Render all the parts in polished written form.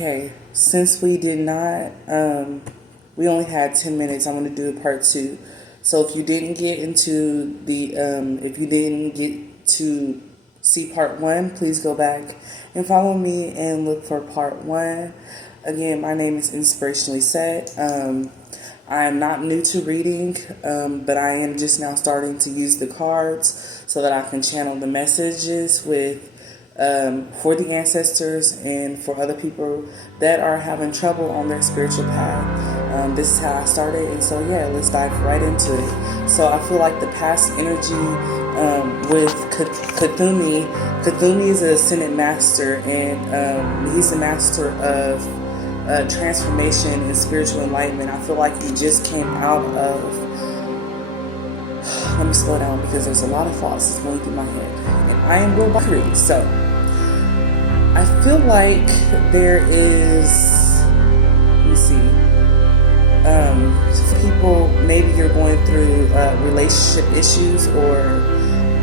Okay, since we did not, we only had 10 minutes, I'm going to do a part two. So if you didn't get into if you didn't get to see part one, please go back and follow me and look for part one. Again, my name is Inspirationally Set. I am not new to reading, but I am just now starting to use the cards so that I can channel the messages for the ancestors and for other people that are having trouble on their spiritual path. This is how I started, and so yeah, let's dive right into it. So I feel like the past energy with Cthulhu. Cthulhu is a ascended master, and he's the master of transformation and spiritual enlightenment. I feel like he just came out of. Let me slow down because there's a lot of thoughts that's going through my head, and I am real busy. So I feel like there is. Let me see. People, maybe you're going through relationship issues or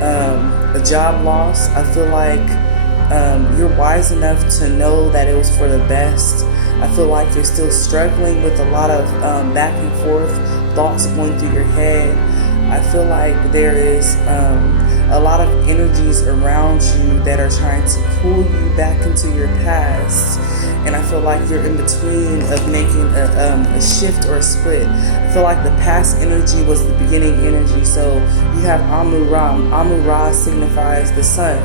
a job loss. I feel like you're wise enough to know that it was for the best. I feel like you're still struggling with a lot of back and forth thoughts going through your head. I feel like there is a lot of energies around you that are trying to pull you back into your past. And I feel like you're in between of making a shift or a split. I feel like the past energy was the beginning energy. So you have Amun-Ra. Amun-Ra signifies the sun.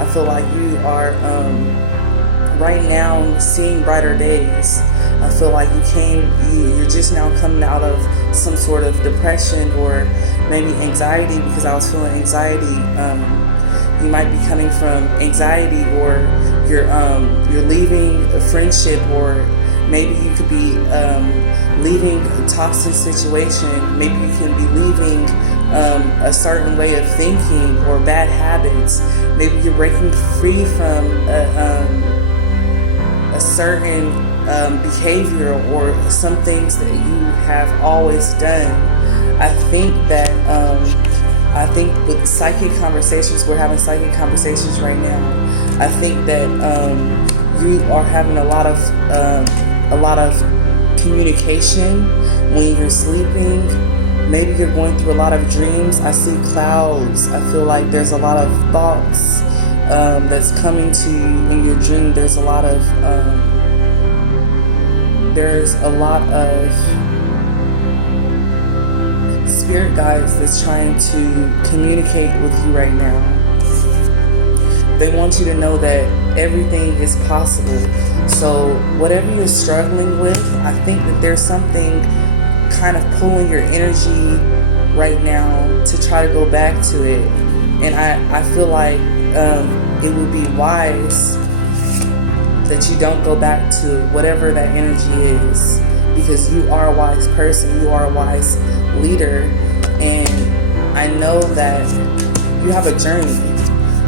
I feel like you are right now seeing brighter days. I feel like you're just now coming out of some sort of depression or maybe anxiety, because I was feeling anxiety. You might be coming from anxiety, or you're leaving a friendship, or maybe you could be leaving a toxic situation. Maybe you can be leaving a certain way of thinking or bad habits. Maybe you're breaking free from a certain behavior or some things that you have always done. I think with psychic conversations, we're having psychic conversations right now. I think that you are having a lot of communication when you're sleeping. Maybe you're going through a lot of dreams. I see clouds. I feel like there's a lot of thoughts that's coming to you in your dream. There's a lot of spirit guides that's trying to communicate with you right now. They want you to know that everything is possible. So whatever you're struggling with, I think that there's something kind of pulling your energy right now to try to go back to it. And I feel like it would be wise that you don't go back to whatever that energy is, because you are a wise person, you are a wise leader, and I know that you have a journey.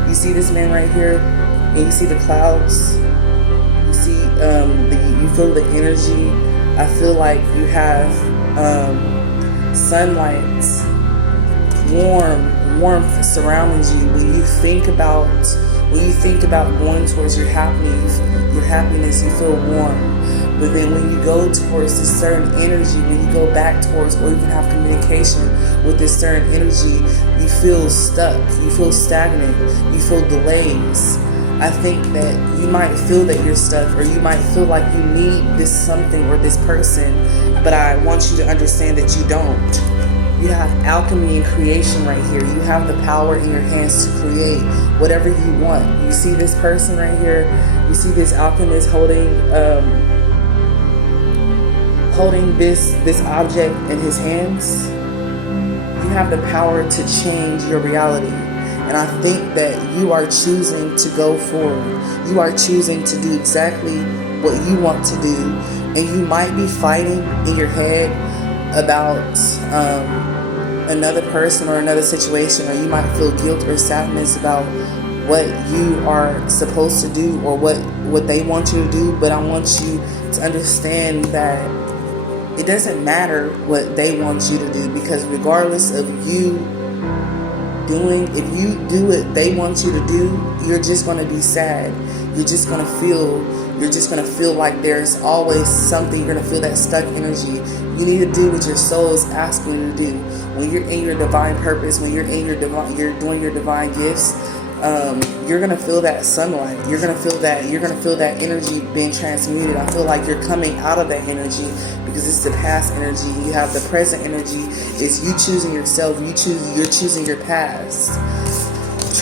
You see this man right here, and you see the clouds, you see you feel the energy. I feel like you have sunlight, warmth surrounding you. When you think about going towards your happiness, you feel warm. But then when you go towards this certain energy, when you go back towards or even have communication with this certain energy, you feel stuck, you feel stagnant, you feel delays. I think that you might feel that you're stuck, or you might feel like you need this something or this person, but I want you to understand that you don't. You have alchemy and creation right here. You have the power in your hands to create whatever you want. You see this person right here. You see this alchemist holding this object in his hands. You have the power to change your reality. And I think that you are choosing to go forward. You are choosing to do exactly what you want to do. And you might be fighting in your head about another person or another situation, or you might feel guilt or sadness about what you are supposed to do or what they want you to do. But I want you to understand that it doesn't matter what they want you to do, because regardless of you if you do what they want you to do, you're just going to be sad. You're just going to feel you're just going to feel like there's always something. You're going to feel that stuck energy. You need to do what your soul is asking you to do. When you're in your divine purpose, when you're in your divine, you're doing your divine gifts, you're gonna feel that sunlight. You're gonna feel that energy being transmuted. I feel like you're coming out of that energy because it's the past energy. You have the present energy. It's you choosing yourself. You're choosing your past.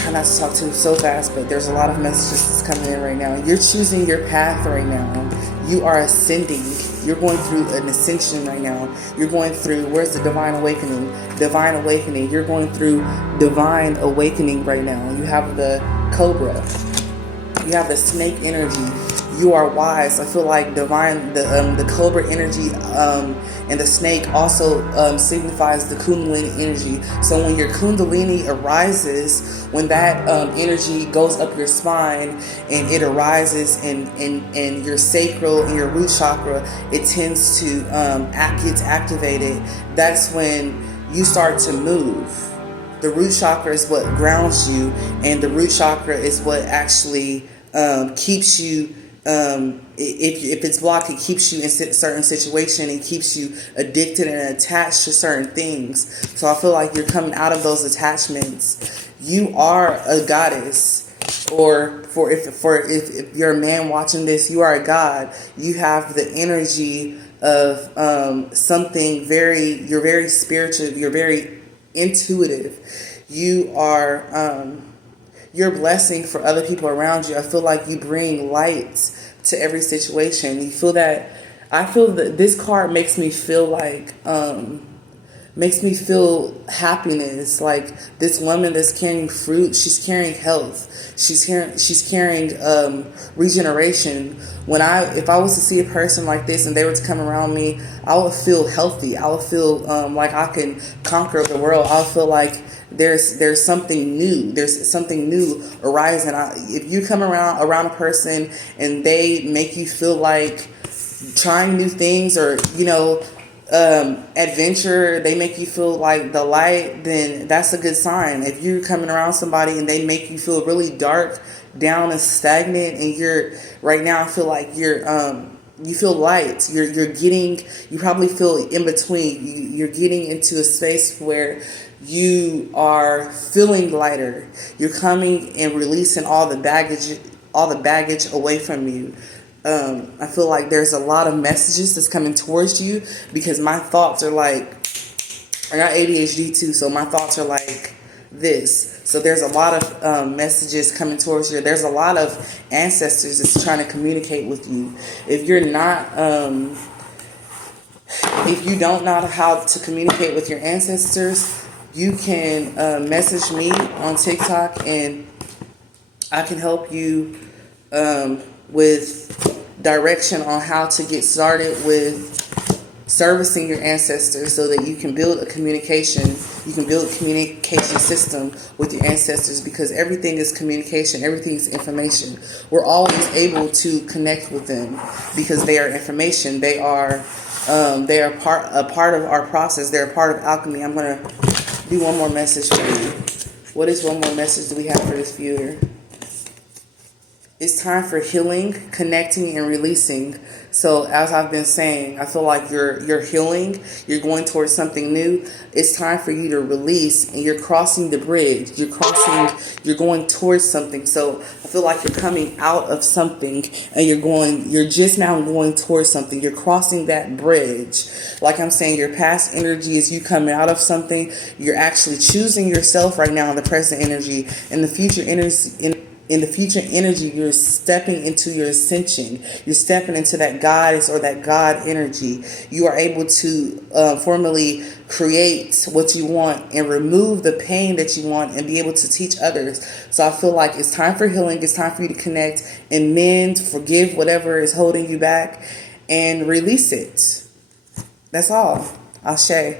Try not to talk too so fast, but there's a lot of messages that's coming in right now. You're choosing your path right now. You are ascending. You're going through an ascension right now. You're going through, where's the divine awakening? Divine awakening. You're going through divine awakening right now. You have the cobra. You have the snake energy. You are wise. I feel like the cobra energy and the snake also signifies the kundalini energy. So when your kundalini arises, when that energy goes up your spine and it arises in your sacral and your root chakra, it tends to gets activated. That's when you start to move. The root chakra is what grounds you, and the root chakra is what actually keeps you. If it's blocked, it keeps you in a certain situation. It keeps you addicted and attached to certain things. So I feel like you're coming out of those attachments. You are a goddess, or if you're a man watching this, you are a god. You have the energy of something very. You're very spiritual. You're very intuitive. You are. You're a blessing for other people around you. I feel like you bring light to every situation. You feel that. I feel that this card makes me feel like, makes me feel happiness. Like this woman that's carrying fruit, she's carrying health. She's carrying regeneration. If I was to see a person like this and they were to come around me, I would feel healthy. I would feel like I can conquer the world. I would feel like there's something new. There's something new arising. If you come around a person and they make you feel like trying new things, or adventure, they make you feel like the light, then that's a good sign. If you're coming around somebody and they make you feel really dark, down and stagnant, and you're right now, I feel like you feel light. You probably feel in between. You're getting into a space where you are feeling lighter. You're coming and releasing all the baggage away from you. I feel like there's a lot of messages that's coming towards you, because my thoughts are like, I got ADHD too, so my thoughts are like this. So there's a lot of messages coming towards you. There's a lot of ancestors that's trying to communicate with you. If you're not, if you don't know how to communicate with your ancestors, you can message me on TikTok, and I can help you with direction on how to get started with servicing your ancestors, so that you can build a communication system with your ancestors, because everything is communication, everything is information. We're always able to connect with them because they are information. They are a part of our process. They're a part of alchemy. I'm going to do one more message for you. What is one more message that we have for this viewer? It's time for healing, connecting, and releasing. So as I've been saying, I feel like you're healing. You're going towards something new. It's time for you to release, and you're crossing the bridge. You're going towards something. So I feel like you're coming out of something, and you're just now going towards something. You're crossing that bridge. Like I'm saying, your past energy is you coming out of something. You're actually choosing yourself right now in the present energy. In the future energy, you're stepping into your ascension. You're stepping into that goddess or that God energy. You are able to formally create what you want and remove the pain that you want and be able to teach others. So I feel like it's time for healing. It's time for you to connect and mend, forgive whatever is holding you back, and release it. That's all. Ashe.